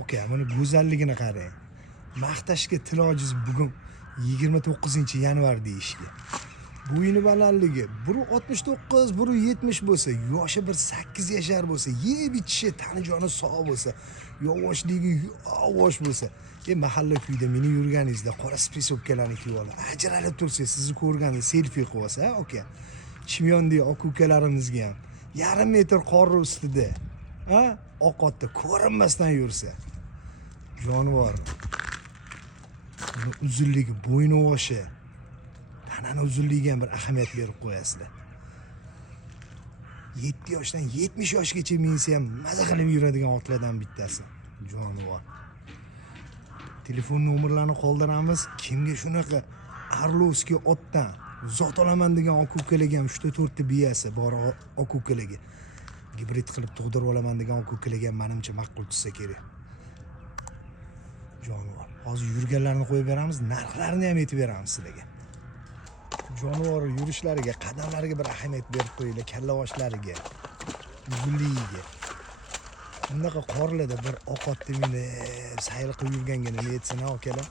Aka, buni go'zalligini qarang. Maqtashga til ojiz bugun 29-yanvar deyishga. Bo'yini balandligi 1.69, 1.70 bo'lsa, yoshi bir 8 yashar bo'lsa, yeb ichishi, tani joni sog' bo'lsa, yovoshligi yavash bo'lsa, mahalla kuyda meni yurganingizda qora spesopkalarni kiyib olib, ajralib tursangiz, sizni ko'rganda selfie qilib olsa, aka. Chimyondagi aka ukalarimizga ham yarim metr qor ustida, oqotda ko'rinmasdan yursa, jonivor. Uzunligi, bo'yni oshi, tanani uzunligiga ham bir ahamiyat berib qo'yasizlar. 7 yoshdan 70 yoshgacha minsa ham maza qilib yuradigan otlardan bittasi. Jonivor. Telefon nomerlarini qoldiramiz. Kimga shunaqa Arlovskiy otdan zot olaman degan aka ukalarga ham 3-4 ta biyasi bor aka ukalarga. Gibrid qilib tug'dirib olaman degan aka ukalarga ham menimcha ma'qul tushsa kerak. Jonivor. Hozir yurganlarni qo'yib beramiz, narxlarini ham aytib beramiz sizlarga. Jonivor yurishlariga, qadamlariga bir ahamiyat berib qo'yinglar, kallavoshlariga, uzunligiga. Bunaqa qorlarda bir oqotda meni sayr qilib yurgangina nima etsin akalar.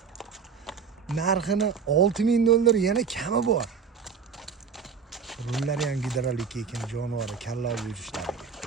Narxini $6000 yana kami bor. Rullari ham gidrolik ekan, jonivor, kalla yurishlariga.